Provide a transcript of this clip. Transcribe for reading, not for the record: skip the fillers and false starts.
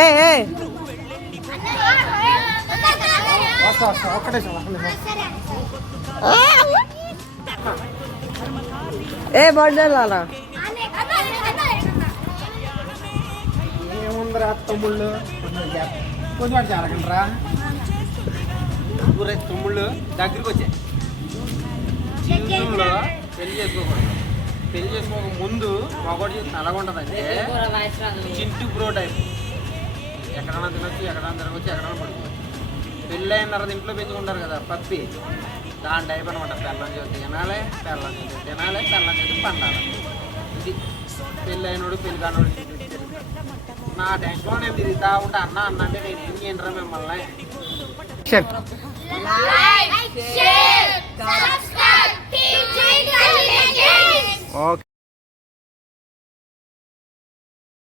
ఏ ఏ ఏ బర్త్డేలారా ఏముందిరా తమ్ముళ్ళు కొంచెం జరగండిరా తమ్ముళ్ళు దగ్గరికి వచ్చాయి. జీవితంలో పెళ్లి చేసుకోకూడదు. పెళ్లి చేసుకోక ముందు మగవాడి జీవితం ఎలాగుంటుందంటే చింటూ బ్రో టైప్. ఎక్కడైనా తినొచ్చు, ఎక్కడైనా తిరగచ్చు, ఎక్కడైనా పడుకోవచ్చు. పెళ్ళి అయిన తర్వాత ఇంట్లో పెంచుకుంటారు కదా పప్పి, దాని టైప్ అనమాట. పెళ్ళం చేతి తినాలి, పెళ్ళం చేతి తినాలి, పెళ్ళం చేతి పండాలి. ఇది పెళ్ళి అయినోడు పెళ్లి కానోడు. నా టెన్షన్లో నేను తిరుగుతా ఉంటా. అన్న అంటే నేను ఏం చేయరా మిమ్మల్ని. ఓకే.